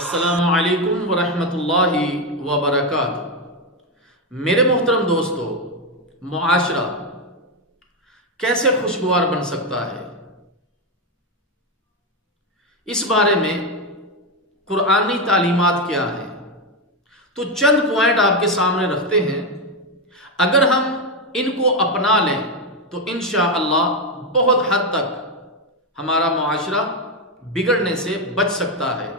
السلام علیکم ورحمۃ اللہ وبرکاتہ۔ میرے محترم دوستو، معاشرہ کیسے خوشگوار بن سکتا ہے، اس بارے میں قرآنی تعلیمات کیا ہے، تو چند پوائنٹ آپ کے سامنے رکھتے ہیں۔ اگر ہم ان کو اپنا لیں تو انشاءاللہ بہت حد تک ہمارا معاشرہ بگڑنے سے بچ سکتا ہے۔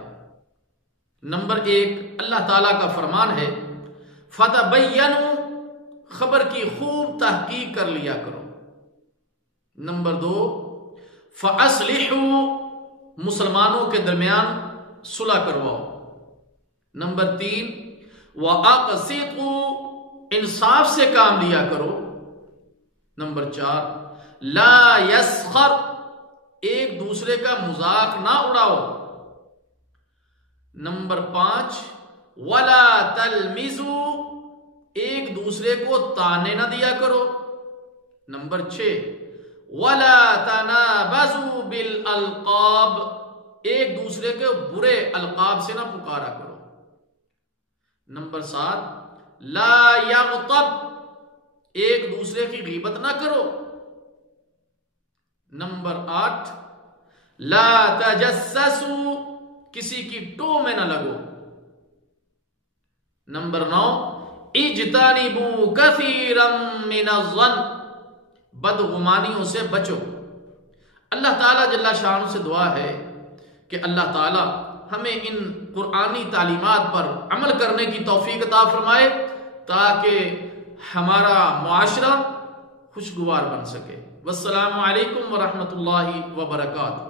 نمبر 1، اللہ تعالیٰ کا فرمان ہے فَتَبَيَّنُوا، خبر کی خوب تحقیق کر لیا کرو۔ نمبر 2، فَأَصْلِحُوا، مسلمانوں کے درمیان صلح کرواؤ۔ نمبر 3، وَأَقْسِطُوا، انصاف سے کام لیا کرو۔ نمبر 4، لَا يَسْخَرْ، ایک دوسرے کا مذاق نہ اڑاؤ۔ نمبر 5، وَلَا تَلْمِزُوا، ایک دوسرے کو طعنے نہ دیا کرو۔ نمبر 6، وَلَا تَنَابَزُوا بِالْأَلْقَابِ، ایک دوسرے کے برے القاب سے نہ پکارا کرو۔ نمبر 7، لَا يَغْتَبْ، ایک دوسرے کی غیبت نہ کرو۔ نمبر 8، لَا تَجَسَّسُوا، کسی کی ٹو میں نہ لگو۔ نمبر 9، اجتنبوا کثیرا من الظن، بدگمانیوں سے بچو۔ اللہ تعالیٰ جل شانہ سے دعا ہے کہ اللہ تعالیٰ ہمیں ان قرآنی تعلیمات پر عمل کرنے کی توفیق عطا فرمائے تاکہ ہمارا معاشرہ خوشگوار بن سکے۔ والسلام علیکم ورحمۃ اللہ وبرکاتہ۔